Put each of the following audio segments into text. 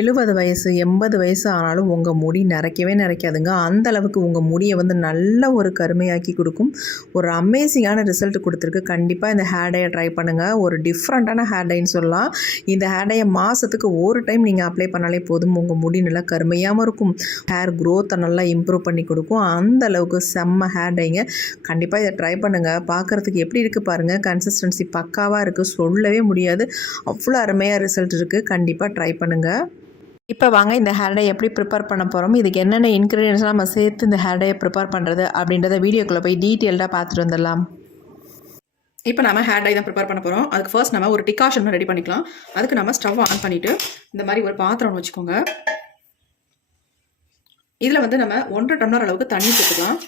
எழுபது வயசு எண்பது வயசு ஆனாலும் உங்கள் முடி நிறைக்கவே நிறைக்காதுங்க. அந்த அளவுக்கு உங்கள் முடியை வந்து நல்ல ஒரு கருமையாக்கி கொடுக்கும். ஒரு அமேசிங்கான ரிசல்ட் கொடுத்துருக்கு. கண்டிப்பாக இந்த ஹேர் டையை ட்ரை பண்ணுங்கள் ஒரு டிஃப்ரெண்ட்டான ஹேர் டைன்னு சொல்லலாம். இந்த ஹேர் டையை மாதத்துக்கு ஒரு டைம் நீங்கள் அப்ளை பண்ணாலே போதும். உங்கள் முடி நல்லா கருமையாகவும் இருக்கும். ஹேர் க்ரோத்தை நல்லா இம்ப்ரூவ் பண்ணி கொடுக்கும். அந்த அளவுக்கு செம்ம ஹேர் டைங்க கண்டிப்பாக இதை ட்ரை பண்ணுங்கள் பார்க்குறதுக்கு எப்படி இருக்குது பாருங்கள் கன்சிஸ்டன்சி பக்காவாக இருக்குது சொல்லவே முடியாது. அவ்வளோ அருமையாக ரிசல்ட் இருக்குது கண்டிப்பாக ட்ரை பண்ணுங்கள் இப்போ வாங்க இந்த ஹேர் டை எப்படி ப்ரிப்பேர் பண்ண போகிறோம் இதுக்கு என்னென்ன இன்க்ரீடியன்ஸ்லாம் நம்ம சேர்த்து இந்த ஹேர் டையை ப்ரிப்பேர் பண்ணுறது அப்படின்றத வீடியோக்குள்ளே போய் டீட்டெயில்டாக பார்த்துட்டு வந்துடலாம். இப்போ நம்ம ஹேர் டை தான் ப்ரிப்பேர் பண்ண போகிறோம் அதுக்கு ஃபர்ஸ்ட் நம்ம ஒரு டிகாஷன் ரெடி பண்ணிக்கலாம். அதுக்கு நம்ம ஸ்டவ் ஆன் பண்ணிவிட்டு இந்த மாதிரி ஒரு பாத்திரம் ஒன்று வச்சுக்கோங்க. இதில் வந்து நம்ம ஒன்றரை டம்ளர் அளவுக்கு தண்ணி சேர்த்துக்கலாம்.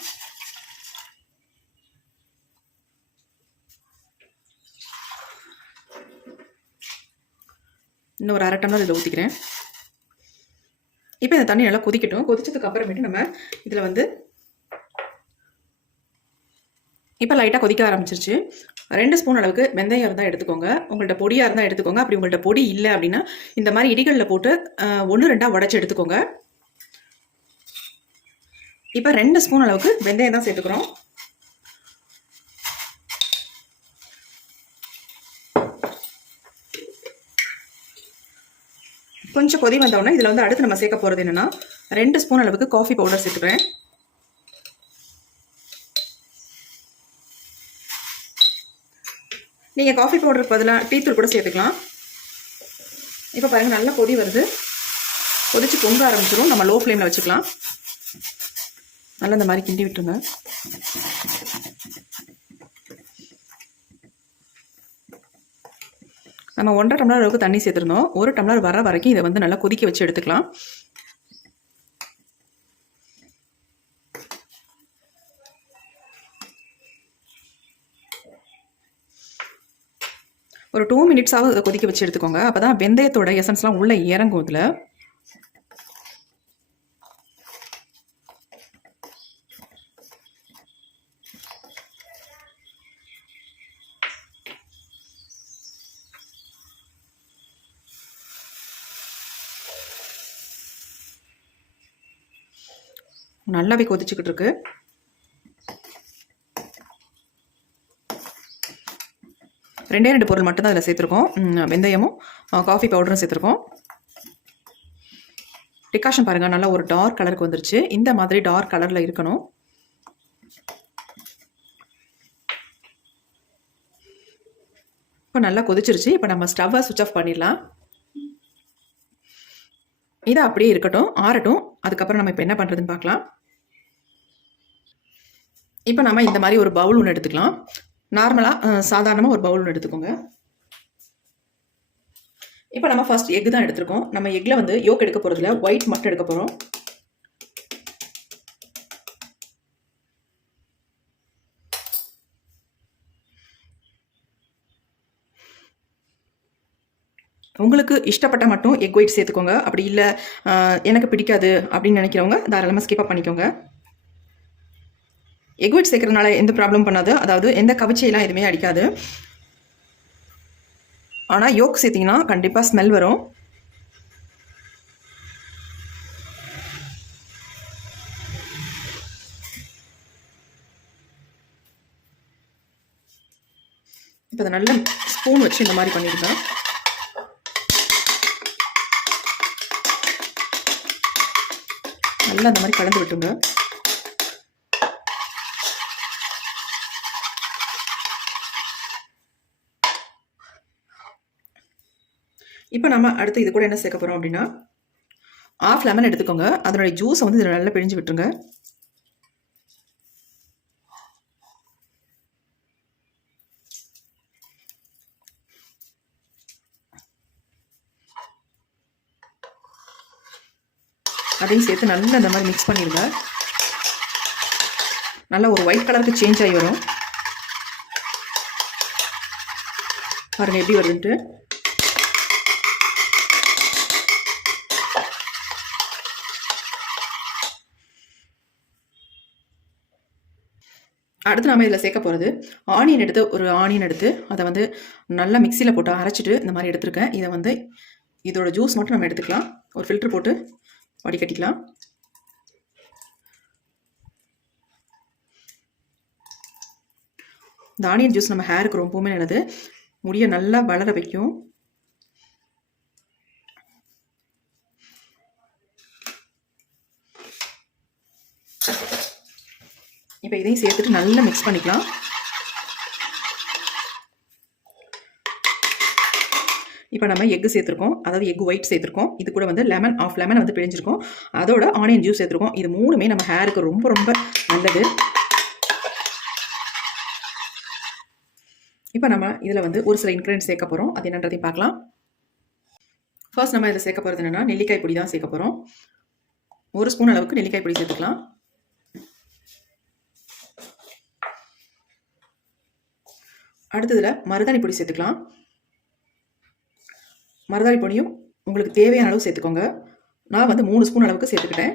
இன்னும் ஒரு அரை டம்ளர் இதில் ஊற்றிக்கிறேன் இப்போ இந்த தண்ணி நல்லா கொதிக்கட்டும். கொதிச்சதுக்கு அப்புறமேட்டு நம்ம இதில் வந்து இப்போ லைட்டாக கொதிக்க ஆரம்பிச்சிருச்சு. ரெண்டு ஸ்பூன் அளவுக்கு வெந்தயம் இருந்தால் எடுத்துக்கோங்க. உங்கள்கிட்ட பொடியாக இருந்தால் எடுத்துக்கோங்க. அப்படி உங்கள்கிட்ட பொடி இல்லை அப்படின்னா இந்த மாதிரி இடிகளில் போட்டு ஒன்று ரெண்டாக உடச்சி எடுத்துக்கோங்க. இப்போ ரெண்டு ஸ்பூன் அளவுக்கு வெந்தயம் தான் சேர்த்துக்கிறோம். கொஞ்சம் கொதி வந்தோடனே இதில் வந்து அடுத்து நம்ம சேர்க்க போகிறது என்னென்னா ரெண்டு ஸ்பூன் அளவுக்கு காஃபி பவுடர் சேர்த்துக்கிறேன். நீங்கள் காஃபி பவுடருக்கு பதிலாக டீ தூள் கூட சேர்த்துக்கலாம். இப்போ பாருங்கள் நல்லா கொதி வருது. கொதித்து பொங்க ஆரம்பிச்சிடும் நம்ம லோ ஃப்ளேமில் வச்சுக்கலாம். நல்லா இந்த மாதிரி கிண்டி விட்டுருங்க. நம்ம ஒன்றரை டம்ளர் அளவுக்கு தண்ணி சேர்த்துருந்தோம். ஒரு டம்ளர் வர வரைக்கும் இதை வந்து நல்லா கொதிக்க வச்சு எடுத்துக்கலாம். ஒரு டூ மினிட்ஸாவது இதை கொதிக்க வச்சு எடுத்துக்கோங்க. அப்போ தான் வெந்தயத்தோட எசன்ஸ்லாம் உள்ளே இறங்கும் இதில். நல்லாவே கொதிச்சுக்கிட்டு இருக்கு ரெண்டே ரெண்டு பொருள் மட்டும்தான் அதில் சேர்த்துருக்கோம். வெந்தயமும் காஃபி பவுடரும் சேர்த்துருக்கோம். டிகாஷன் பாருங்கள் நல்லா ஒரு டார்க் கலருக்கு வந்துருச்சு. இந்த மாதிரி டார்க் கலரில் இருக்கணும். இப்போ நல்லா கொதிச்சிருச்சு. இப்போ நம்ம ஸ்டவ்வை சுவிச் ஆஃப் பண்ணிடலாம். இது அப்படியே இருக்கட்டும் ஆறட்டும். அதுக்கப்புறம் நம்ம இப்போ என்ன பண்ணுறதுன்னு பார்க்கலாம். இப்போ நம்ம இந்த மாதிரி ஒரு பவுல் ஒன்று எடுத்துக்கலாம். நார்மலாக சாதாரணமாக ஒரு பவுல் ஒன்று எடுத்துக்கோங்க. இப்போ நம்ம ஃபர்ஸ்ட் எக் தான் எடுத்திருக்கோம். நம்ம எக்கில் வந்து யோக் எடுக்க போகிறதுல ஒயிட் மட்டும் எடுக்க போகிறோம் உங்களுக்கு இஷ்டப்பட்ட மட்டும் எக் ஒயிட் சேர்த்துக்கோங்க. அப்படி இல்லை எனக்கு பிடிக்காது அப்படின்னு நினைக்கிறவங்க தாராளமாக ஸ்கிப் பண்ணிக்கோங்க. எக் ஒயிட் சேர்க்கறதுனால எந்த ப்ராப்ளம் பண்ணாது. அதாவது எந்த கவிச்சையெல்லாம் எதுவுமே அடிக்காது. ஆனால் யோக் சேர்த்திங்கன்னா கண்டிப்பாக ஸ்மெல் வரும். இப்போ அதை நல்ல ஸ்பூன் வச்சு இந்த மாதிரி பண்ணியிருக்கேன் நல்லா அந்த மாதிரி கலந்து விட்டுங்க இப்போ நம்ம அடுத்து இது கூட என்ன சேர்க்க போகிறோம் அப்படின்னா ஆஃப் லெமன் எடுத்துக்கோங்க. அதனுடைய ஜூஸை வந்து இதில் நல்லா பிழிஞ்சு விட்டுருங்க. அதையும் சேர்த்து நல்லா இந்த மாதிரி மிக்ஸ் பண்ணிடுங்க. நல்லா ஒரு ஒயிட் கலருக்கு சேஞ்ச் ஆகி வரும். பாருங்கள் எப்படி வருதுன்ட்டு. அடுத்து நம்ம இதில் சேர்க்க போகிறது ஆனியன் எடுத்து ஒரு ஆனியன் எடுத்து அதை வந்து நல்லா மிக்சியில் போட்டு அரைச்சிட்டு இந்த மாதிரி எடுத்துருக்கேன். இதை வந்து இதோட ஜூஸ் மட்டும் நம்ம எடுத்துக்கலாம். ஒரு ஃபில்ட்ரு போட்டு வடிகட்டிக்கலாம். இந்த ஆனியன் ஜூஸ் நம்ம ஹேருக்கு ரொம்பவுமே நல்லது. முடியை நல்லா வளர வைக்கும். இப்போ இதையும் சேர்த்துட்டு நல்லா மிக்ஸ் பண்ணிக்கலாம். இப்போ நம்ம எக் சேர்த்துருக்கோம். அதாவது எக் ஒயிட் சேர்த்துருக்கோம். இது கூட வந்து லெமன் ஆஃப் லெமன் வந்து பிழிஞ்சிருக்கோம். அதோட ஆனியன் ஜூஸ் சேர்த்துருக்கோம். இது மூணுமே நம்ம ஹேருக்கு ரொம்ப ரொம்ப நல்லது. இப்போ நம்ம இதில் வந்து ஒரு சில இன்க்ரீடியன்ட் சேர்க்க போகிறோம் அது என்னன்றதையும் பார்க்கலாம். ஃபர்ஸ்ட் நம்ம இதில் சேர்க்க போகிறது என்னென்னா நெல்லிக்காய் பொடி தான் சேர்க்க போகிறோம் ஒரு ஸ்பூன் அளவுக்கு நெல்லிக்காய் பொடி சேர்த்துக்கலாம். அடுத்ததில் மருதாணி பொடி சேர்த்துக்கலாம். மருதாணி பொடியும் உங்களுக்கு தேவையான அளவு சேர்த்துக்கோங்க. நான் வந்து மூணு ஸ்பூன் அளவுக்கு சேர்த்துக்கிட்டேன்.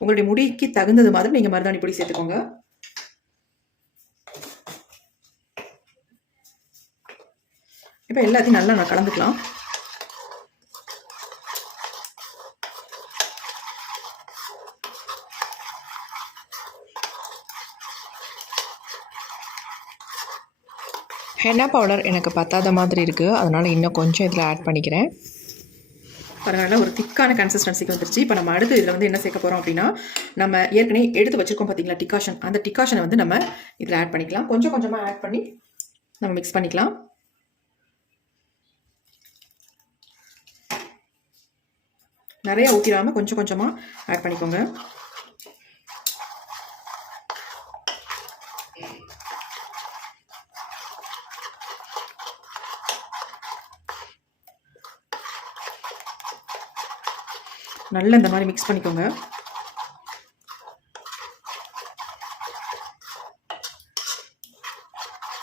உங்களுடைய முடிக்கு தகுந்தது மாதிரி நீங்கள் மருதாணி பொடி சேர்த்துக்கோங்க. இப்போ எல்லாத்தையும் நல்லா நான் கலந்துக்கலாம். ஹென்னா பவுடர் எனக்கு பத்தாத மாதிரி இருக்குது அதனால் இன்னும் கொஞ்சம் இதில் ஆட் பண்ணிக்கிறேன். பரவாயில்ல ஒரு திக்கான கன்சிஸ்டன்சிக்கு வந்துருச்சு. இப்போ நம்ம அடுத்து இதில் வந்து என்ன சேர்க்க போகிறோம் அப்படின்னா நம்ம ஏற்கனவே எடுத்து வச்சுருக்கோம் பார்த்தீங்களா டிகாஷன் அந்த டிகாஷனை வந்து நம்ம இதில் ஆட் பண்ணிக்கலாம். கொஞ்சம் கொஞ்சமாக ஆட் பண்ணி நம்ம மிக்ஸ் பண்ணிக்கலாம். நிறைய ஊற்றிடாமல் கொஞ்சம் கொஞ்சமாக ஆட் பண்ணிக்கோங்க. நல்லா இந்த மாதிரி மிக்ஸ் பண்ணிக்கோங்க.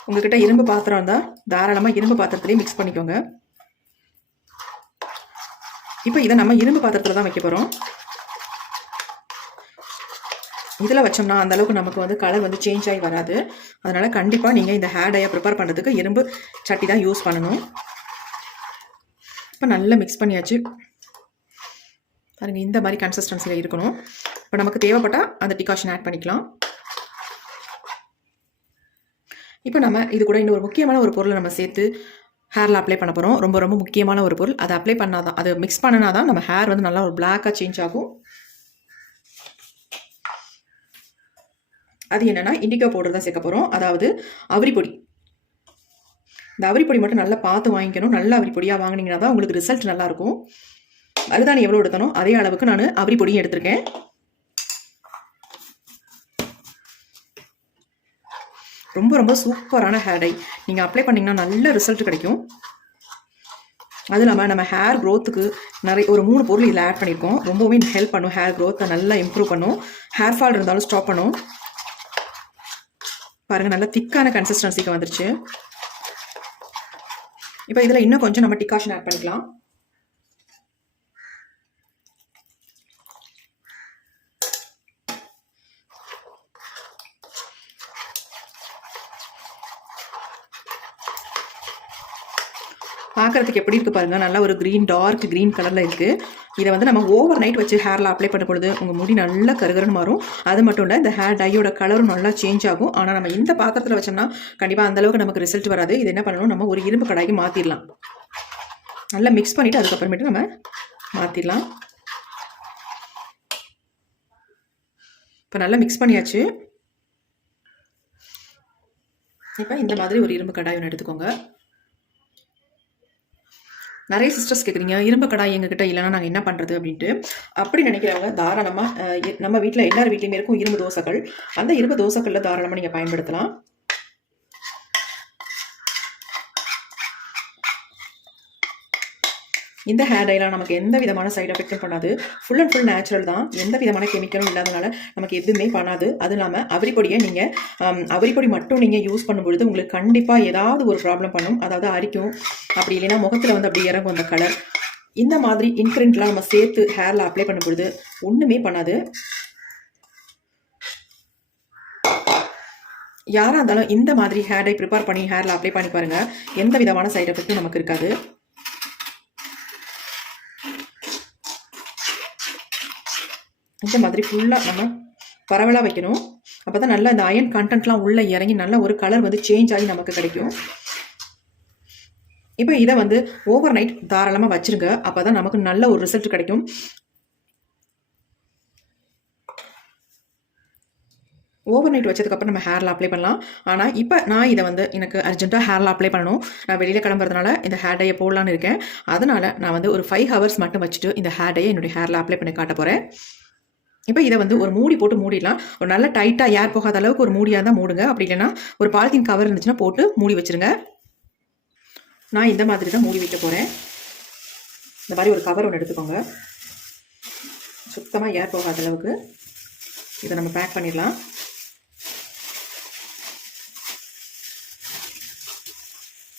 உங்ககிட்ட இரும்பு பாத்திரம் இருந்தால் தாராளமாக இரும்பு பாத்திரத்துலேயே மிக்ஸ் பண்ணிக்கோங்க. இப்போ இதை நம்ம இரும்பு பாத்திரத்தில் தான் வைக்க போகிறோம் இதில் வச்சோம்னா அந்தளவுக்கு நமக்கு வந்து கலர் வந்து சேஞ்ச் ஆகி வராது. அதனால் கண்டிப்பாக நீங்கள் இந்த ஹேர் டையை ப்ரிப்பேர் பண்ணுறதுக்கு இரும்பு சட்டி தான் யூஸ் பண்ணணும். இப்போ நல்லா மிக்ஸ் பண்ணியாச்சு. பாருங்க இந்த மாதிரி கன்சிஸ்டன்சியில் இருக்கணும். இப்போ நமக்கு தேவைப்பட்டால் அந்த டிகாஷன் ஆட் பண்ணிக்கலாம். இப்போ நம்ம இது கூட இன்னொரு முக்கியமான ஒரு பொருளை நம்ம சேர்த்து ஹேரில் அப்ளை பண்ண போகிறோம் ரொம்ப ரொம்ப முக்கியமான ஒரு பொருள். அதை அப்ளை பண்ணாதான் அதை மிக்ஸ் பண்ணனா தான் நம்ம ஹேர் வந்து நல்லா ஒரு பிளாக்காக சேஞ்ச் ஆகும். அது என்னென்னா இண்டிகோ பவுடர் தான் சேர்க்க போகிறோம் அதாவது அவரிப்பொடி இந்த அவரிப்பொடி மட்டும் நல்லா பார்த்து வாங்கிக்கணும். நல்ல அவரிப்பொடியாக வாங்கினீங்கன்னா தான் உங்களுக்கு ரிசல்ட் நல்லாயிருக்கும் மருதாணி எவ்வளோ எடுத்தனோ அதே அளவுக்கு நான் அவரி பொடியும் எடுத்திருக்கேன். ரொம்ப ரொம்ப சூப்பரான ஹேர் டை நீங்கள் அப்ளை பண்ணிங்கன்னா நல்ல ரிசல்ட் கிடைக்கும். அது இல்லாமல் நம்ம ஹேர் க்ரோத்துக்கு நிறைய ஒரு மூணு பொருள் இதில் ஆட் பண்ணியிருக்கோம் ரொம்பவே ஹெல்ப் பண்ணும் ஹேர் க்ரோத்தை நல்லா இம்ப்ரூவ் பண்ணும். ஹேர் ஃபால் இருந்தாலும் ஸ்டாப் பண்ணும். பாருங்கள் நல்லா திக்கான கன்சிஸ்டன்சிக்கு வந்துருச்சு. இப்போ இதில் இன்னும் கொஞ்சம் நம்ம டிகாஷன் ஆட் பண்ணிக்கலாம். பார்க்குறதுக்கு எப்படி இருக்குது பாருங்கள் நல்லா ஒரு க்ரீன் டார்க் க்ரீன் கலரில் இருக்குது இதை வந்து நம்ம ஓவர் நைட் வச்சு ஹேரில் அப்ளை பண்ண பொழுது உங்கள் முடி நல்லா கருகருன்னு மாறும். அது மட்டும் இல்லை இந்த ஹேர் டையோட கலரும் நல்லா சேஞ்ச் ஆகும். ஆனால் நம்ம இந்த பாத்திரத்தில் வச்சோம்னா கண்டிப்பாக அந்தளவுக்கு நமக்கு ரிசல்ட் வராது. இது என்ன பண்ணணும்? நம்ம ஒரு இரும்பு கடாய்க்கு மாற்றிடலாம் நல்லா மிக்ஸ் பண்ணிவிட்டு அதுக்கப்புறமேட்டு நம்ம மாற்றிடலாம் இப்போ நல்லா மிக்ஸ் பண்ணியாச்சு. இப்போ இந்த மாதிரி ஒரு இரும்பு கடாய் ஒன்று எடுத்துக்கோங்க. நிறைய சிஸ்டர்ஸ் கேட்குறீங்க இரும்பு கடாய் எங்ககிட்ட இல்லைன்னா நாங்கள் என்ன பண்ணுறது அப்படின்ட்டு. அப்படி நினைக்கிறவங்க தாராளமாக நம்ம வீட்டில் எல்லார் வீட்லேயுமே இருக்கும் இரும்பு தோசைகள். அந்த இரும்பு தோசைகளில் தாராளமாக நீங்கள் பயன்படுத்தலாம். இந்த ஹேர் டைலாம் நமக்கு எந்த விதமான சைட் எஃபெக்ட்டும் பண்ணாது. ஃபுல் அண்ட் ஃபுல் நேச்சுரல் தான். எந்த விதமான கெமிக்கலும் இல்லாதனால நமக்கு எதுவுமே பண்ணாது. அது இல்லாமல் அவரிப்பொடியை நீங்கள் அவரிப்பொடி மட்டும் நீங்கள் யூஸ் பண்ணும்பொழுது உங்களுக்கு கண்டிப்பாக ஏதாவது ஒரு ப்ராப்ளம் பண்ணும். அதாவது அரிக்கும். அப்படி இல்லைன்னா முகத்தில் வந்து அப்படி இறங்கும் அந்த கலர் இந்த மாதிரி இன்க்ரிண்ட்லாம் நம்ம சேர்த்து ஹேரில் அப்ளை பண்ணும்பொழுது ஒன்றுமே பண்ணாது. யாராக இருந்தாலும் இந்த மாதிரி ஹேர் டை ப்ரிப்பேர் பண்ணி ஹேரில் அப்ளை பண்ணி பாருங்கள் எந்த விதமான சைட் எஃபெக்ட்டும் நமக்கு இருக்காது. இந்த மாதிரி ஃபுல்லாக நம்ம பரவலாக வைக்கணும். அப்போ தான் நல்லா இந்த அயன் கண்டென்ட்லாம் உள்ளே இறங்கி நல்ல ஒரு கலர் வந்து சேஞ்ச் ஆகி நமக்கு கிடைக்கும். இப்போ இதை வந்து ஓவர் நைட் தாராளமாக வச்சுருங்க. அப்போ தான் நமக்கு நல்ல ஒரு ரிசல்ட் கிடைக்கும். ஓவர் நைட் வச்சதுக்கப்புறம் நம்ம ஹேரில் அப்ளை பண்ணலாம். ஆனால் இப்போ நான் இதை வந்து எனக்கு அர்ஜென்ட்டாக ஹேரில் அப்ளை பண்ணணும். நான் வெளியில் கிளம்புறதுனால இந்த ஹேர் டையை போடலான்னு இருக்கேன். அதனால் நான் வந்து ஒரு ஃபைவ் ஹவர்ஸ் மட்டும் வச்சுட்டு இந்த ஹேர் டையை என்னுடைய ஹேரில் அப்ளை பண்ணி காட்ட போகிறேன் இப்போ இதை வந்து ஒரு மூடி போட்டு மூடிடலாம். ஒரு நல்ல டைட்டாக ஏர் போகாத அளவுக்கு ஒரு மூடியாக தான் மூடுங்க. அப்படி இல்லைன்னா ஒரு பாலித்தீன் கவர் இருந்துச்சுன்னா போட்டு மூடி வச்சிருங்க. நான் இந்த மாதிரி தான் மூடி வைக்க போகிறேன் இந்த மாதிரி ஒரு கவர் ஒன்று எடுத்துக்கோங்க. சுத்தமாக ஏர் போகாத அளவுக்கு இதை நம்ம பேக் பண்ணிடலாம்.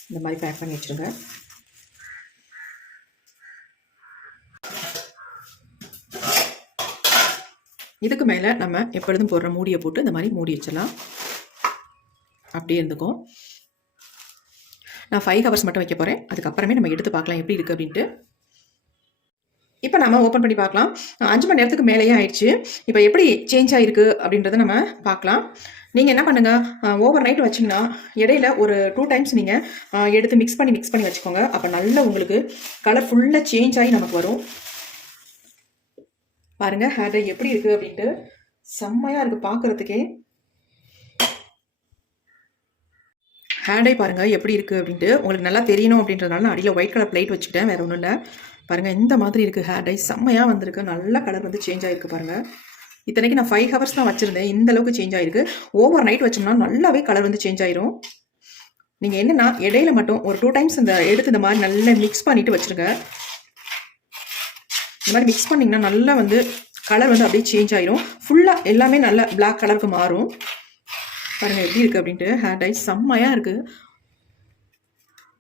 இந்த மாதிரி பேக் பண்ணி வச்சுருங்க. இதுக்கு மேலே நம்ம எப்பொழுதும் போடுற மூடியை போட்டு இந்த மாதிரி மூடி வச்சிடலாம். அப்படியே இருந்துக்கும் நான் ஃபைவ் ஹவர்ஸ் மட்டும் வைக்க போகிறேன் அதுக்கப்புறமே நம்ம எடுத்து பார்க்கலாம் எப்படி இருக்குது அப்படின்ட்டு. இப்போ நம்ம ஓப்பன் பண்ணி பார்க்கலாம். அஞ்சு மணி நேரத்துக்கு மேலேயே ஆயிடுச்சு. இப்போ எப்படி சேஞ்ச் ஆகிருக்கு அப்படின்றத நம்ம பார்க்கலாம். நீங்கள் என்ன பண்ணுங்கள் ஓவர் நைட் வச்சிங்கன்னா இடையில ஒரு டூ டைம்ஸ் நீங்கள் எடுத்து மிக்ஸ் பண்ணி மிக்ஸ் பண்ணி வச்சுக்கோங்க. அப்போ நல்ல உங்களுக்கு கலர் ஃபுல்லாக சேஞ்ச் ஆகி நமக்கு வரும். பாருங்கள் ஹேர் டை எப்படி இருக்குது அப்படின்ட்டு செம்மையாக இருக்குது பார்க்குறதுக்கே ஹேண்டை பாருங்கள் எப்படி இருக்குது அப்படின்ட்டு. உங்களுக்கு நல்லா தெரியணும் அப்படின்றதுனால நான் அடியில் ஒயிட் கலர் பிளேட் வச்சுக்கிட்டேன் வேறு ஒன்றும் இல்லை. பாருங்கள் இந்த மாதிரி இருக்குது ஹேர் டை செம்மையாக வந்திருக்கு நல்ல கலர் வந்து சேஞ்ச் ஆகிருக்கு பாருங்கள் இத்தனைக்கு நான் ஃபைவ் ஹவர்ஸ் தான் வச்சுருந்தேன் இந்த அளவுக்கு சேஞ்ச் ஆகிருக்கு ஓவர் நைட் வச்சோம்னா நல்லாவே கலர் வந்து சேஞ்ச் ஆயிரும். நீங்கள் என்னென்னா இடையில மட்டும் ஒரு டூ டைம்ஸ் இந்த எடுத்து இந்த மாதிரி நல்லா மிக்ஸ் பண்ணிவிட்டு வச்சுருங்க. இந்த மாதிரி மிக்ஸ் பண்ணிங்கன்னா நல்லா வந்து கலர் வந்து அப்படியே சேஞ்ச் ஆயிரும். ஃபுல்லாக எல்லாமே நல்லா பிளாக் கலருக்கு மாறும். பாருங்கள் எப்படி இருக்குது அப்படின்ட்டு. ஹேர் டை செம்மையாக இருக்குது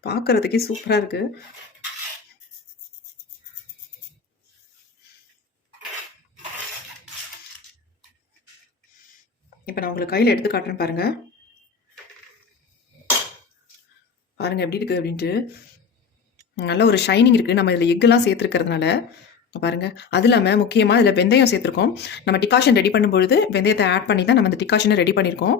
பார்க்குறதுக்கே சூப்பராக இருக்குது இப்போ நான் உங்களுக்கு கையில் எடுத்து காட்டுறேன் பாருங்கள் பாருங்கள் எப்படி இருக்குது அப்படின்ட்டு. நல்ல ஒரு ஷைனிங் இருக்குது நம்ம இதில் எக்கெல்லாம் சேர்த்துருக்கிறதுனால. பாருங்கள் அது இல்லாமல் முக்கியமாக இதில் வெந்தயம் சேர்த்துருக்கோம். நம்ம டிகாஷன் ரெடி பண்ணும்பொழுது வெந்தயத்தை ஆட் பண்ணி தான் நம்ம அந்த டிகாஷனை ரெடி பண்ணியிருக்கோம்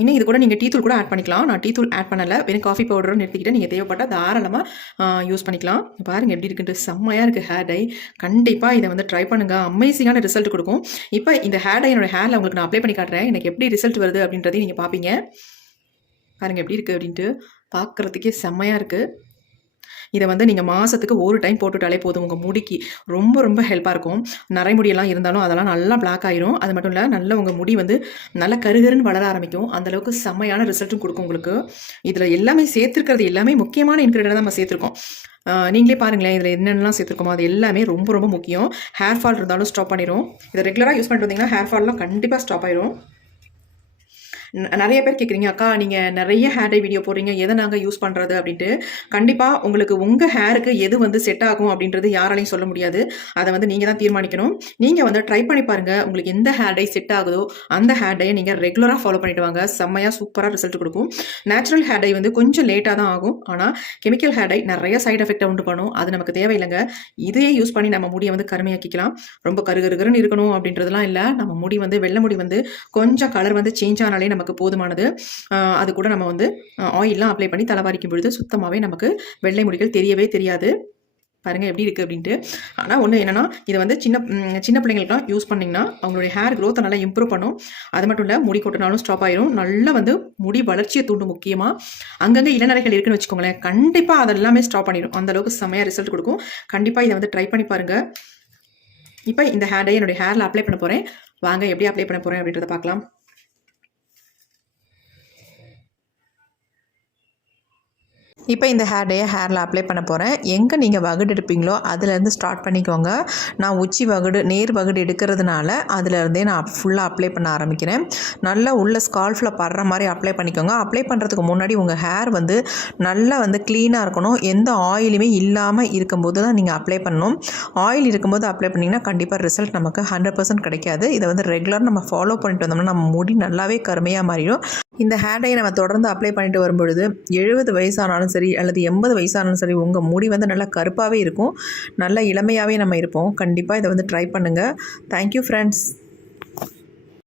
இன்னும் இது கூட நீங்கள் டீ தூள் கூட ஆட் பண்ணிக்கலாம். நான் டீ தூள் ஆட் பண்ணலை. வெறும் காஃபி பவுடரும் நிறுத்திக்கிட்டு நீங்கள் தேவைப்பட்டால் தாராளமாக யூஸ் பண்ணிக்கலாம். பாருங்கள் எப்படி இருக்குன்ட்டு. செம்மையாக இருக்குது ஹேர் டை கண்டிப்பாக இதை வந்து ட்ரை பண்ணுங்கள் அமேசிங்கான ரிசல்ட் கொடுக்கும். இப்போ இந்த ஹேர் டை என்னோடய ஹேரில் உங்களுக்கு நான் அப்ளை பண்ணி காட்டுறேன். எனக்கு எப்படி ரிசல்ட் வருது அப்படின்றதையும் நீங்கள் பார்ப்பீங்க பாருங்கள் எப்படி இருக்குது அப்படின்ட்டு. பார்க்குறதுக்கே செம்மையாக இருக்குது இதை வந்து நீங்கள் மாதத்துக்கு ஒரு டைம் போட்டுட்டாலே போதும். உங்கள் முடிக்கு ரொம்ப ரொம்ப ஹெல்ப்பாக இருக்கும். நரைமுடியெல்லாம் இருந்தாலும் அதெல்லாம் நல்லா பிளாக் ஆயிரும். அது மட்டும் இல்லை நல்ல உங்கள் முடி வந்து நல்லா கருகருன்னு வளர ஆரம்பிக்கும். அந்தளவுக்கு செம்மையான ரிசல்ட்டும் கொடுக்கும் உங்களுக்கு. இதில் எல்லாமே சேர்த்துருக்கிறது எல்லாமே முக்கியமான இன்க்ரீடியன் தான் நம்ம சேர்த்துருக்கோம். நீங்களே பாருங்களேன் இதில் என்னென்னலாம் சேர்த்துருக்கோமோ அது எல்லாமே ரொம்ப ரொம்ப முக்கியம். ஹேர் ஃபால் இருந்தாலும் ஸ்டாப் பண்ணிடும் இதை ரெகுலராக யூஸ் பண்ணிட்டு வந்தீங்கன்னா ஹேர் ஃபால்லாம் கண்டிப்பாக ஸ்டாப் ஆயிரும். நிறைய பேர் கேட்குறீங்க அக்கா நீங்கள் நிறைய ஹேர் டை வீடியோ போடுறீங்க எதை நாங்கள் யூஸ் பண்ணுறது அப்படின்ட்டு. கண்டிப்பாக உங்களுக்கு உங்கள் ஹேருக்கு எது வந்து செட் ஆகும் அப்படின்றது யாராலையும் சொல்ல முடியாது. அதை வந்து நீங்கள் தான் தீர்மானிக்கணும். நீங்கள் வந்து ட்ரை பண்ணி பாருங்கள் உங்களுக்கு எந்த ஹேர் டை செட் ஆகுதோ அந்த ஹேர் டையை நீங்கள் ரெகுலராக ஃபாலோ பண்ணிட்டு வாங்க. செம்மையாக சூப்பராக ரிசல்ட் கொடுக்கும். நேச்சுரல் ஹேர் டை வந்து கொஞ்சம் லேட்டாக தான் ஆகும். ஆனால் கெமிக்கல் ஹேர் டை நிறைய சைட் எஃபெக்டை உண்டு பண்ணும். அது நமக்கு தேவையில்லைங்க. இதையே யூஸ் பண்ணி நம்ம முடியை வந்து கருமையாக்கிக்கலாம். ரொம்ப கருகருகருன்னு இருக்கணும் அப்படின்றதுலாம் இல்லை. நம்ம முடி வந்து வெள்ளை முடி வந்து கொஞ்சம் கலர் வந்து சேஞ்ச் ஆனாலே நம்ம நமக்கு போதுமானது. அது கூட நம்ம வந்து ஆயிலெலாம் அப்ளை பண்ணி தலைவாரிக்கும் பொழுது சுத்தமாகவே நமக்கு வெள்ளை முடிகள் தெரியவே தெரியாது. பாருங்கள் எப்படி இருக்குது அப்படின்ட்டு. ஆனால் ஒன்று என்னென்னா இது வந்து சின்ன சின்ன பிள்ளைங்களுக்குலாம் யூஸ் பண்ணிங்கன்னா அவங்களுடைய ஹேர் க்ரோத்தை நல்லா இம்ப்ரூவ் பண்ணும். அது மட்டும் இல்லை முடி கொட்டினாலும் ஸ்டாப் ஆயிரும். நல்லா வந்து முடி வளர்ச்சியை தூண்டும் முக்கியமாக அங்கங்கே இளநரைகள் இருக்குன்னு வச்சுக்கோங்களேன் கண்டிப்பாக அதெல்லாமே ஸ்டாப் பண்ணிடும் அந்தளவுக்கு செம்மையாக ரிசல்ட் கொடுக்கும். கண்டிப்பாக இதை வந்து ட்ரை பண்ணி பாருங்கள் இப்போ இந்த ஹேர் டை என்னுடைய ஹேரில் அப்ளை பண்ண போகிறேன் வாங்க எப்படி அப்ளை பண்ண போகிறேன் அப்படின்றத பார்க்கலாம். இப்போ இந்த ஹேர் டேயை ஹேரில் அப்ளை பண்ண போகிறேன் எங்கே நீங்கள் வகுடு எடுப்பீங்களோ அதுலேருந்து ஸ்டார்ட் பண்ணிக்கோங்க. நான் உச்சி வகுடு நேர் வகுடு எடுக்கிறதுனால அதுலேருந்தே நான் ஃபுல்லாக அப்ளை பண்ண ஆரம்பிக்கிறேன். நல்லா உள்ள ஸ்கால்ஃபில் படுற மாதிரி அப்ளை பண்ணிக்கோங்க. அப்ளை பண்ணுறதுக்கு முன்னாடி உங்கள் ஹேர் வந்து நல்லா வந்து க்ளீனாக இருக்கணும். எந்த ஆயிலுமே இல்லாமல் இருக்கும்போது தான் நீங்கள் அப்ளை பண்ணணும். ஆயில் இருக்கும்போது அப்ளை பண்ணிங்கன்னா கண்டிப்பாக ரிசல்ட் நமக்கு ஹண்ட்ரட் பர்சன்ட் கிடைக்காது. இதை வந்து ரெகுலர் நம்ம ஃபாலோ பண்ணிட்டு வந்தோம்னா நம்ம முடி நல்லாவே கருமையாக மாறிடும். இந்த ஹேர் டையை நம்ம தொடர்ந்து அப்ளை பண்ணிட்டு வரும்பொழுது எழுபது வயசானாலும் வயசானாலும் சரி அல்லது எண்பது வயசானாலும் சரி உங்கள் முடி வந்து நல்லா கருப்பாகவே இருக்கும். நல்ல இளமையாகவே நம்ம இருப்போம். கண்டிப்பாக இதை வந்து ட்ரை பண்ணுங்கள் தேங்க்யூ ஃப்ரெண்ட்ஸ்